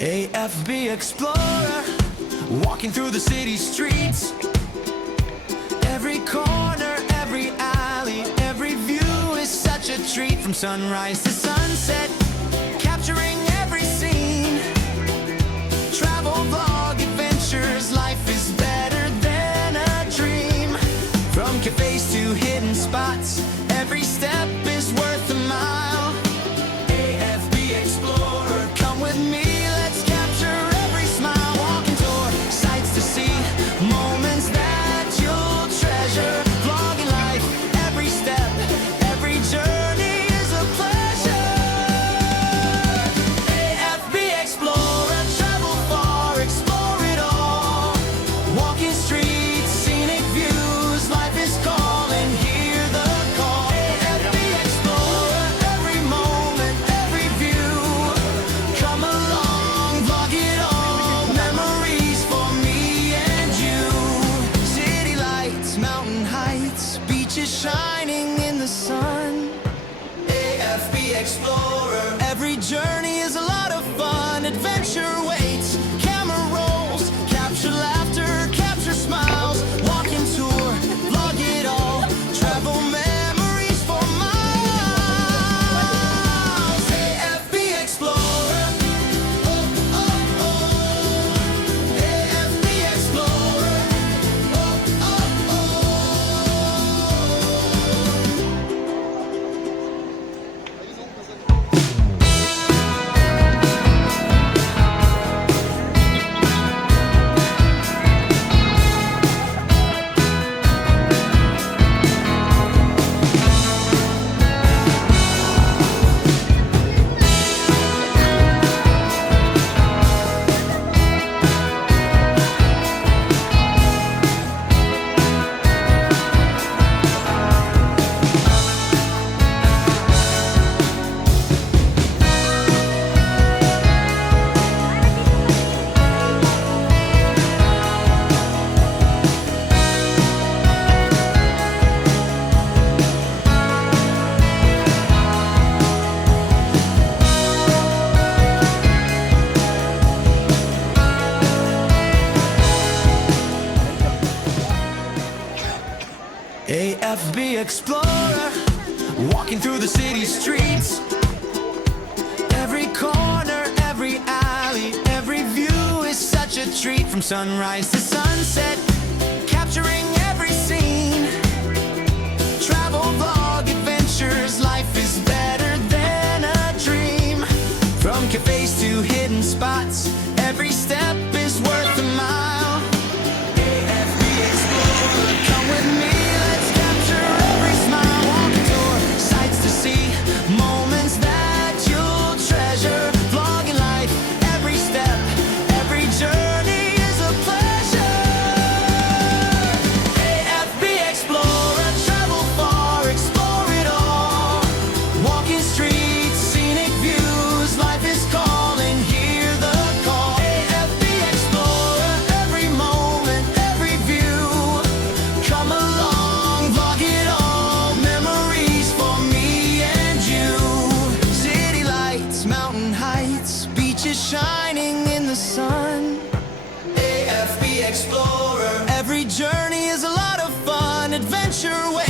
AFB Explorer, walking through the city streets. Every corner, every alley, every view is such a treat. From sunrise to sunset, capturing every scene. Travel, vlog, adventures, life is better than a dream. From cafes to hidden spots, every step is worth a mile. AFB Explorer, come with me, let's capture every smile. Walking tour, sights to see, moments that you'll treasure. Vlogging life, every step, every journey is a pleasure. AFB Explorer, travel far, explore it all. Walking streets, scenic views, life is calling, hear the call. AFB Explorer, every moment, every view. Come along, vlog it all, memories for me and you. City lights, mountain heights, beaches shining in the sun. AFB Explorer, every journey is a lot of fun. Adventure waits, camera rolls, capture laughter, capture smiles. Walking tour, vlog it all, travel memories for miles. AFB Explorer, oh, oh, oh. AFB Explorer, oh, oh, oh. AFB Explorer, walking through the city streets. Every corner, every alley, every view is such a treat. From sunrise to sunset, capturing every scene. Travel, vlog, adventures, life is better than a dream. From cafes to hidden spots, every step is worth a mile. AFB Explorer, come with me, let's capture every smile. Walking tour, sights to see, moments that you'll treasure. Vlogging life, every step, every journey is a pleasure. AFB Explorer, travel far, explore it all. Walking streets, scenic views, life is calling, hear the call. AFB Explorer, every moment, every view. Come along, vlog it all, memories for me and you. City lights, mountain heights, beaches shining in the sun. AFB Explorer, every journey is a lot of fun. Adventure waits.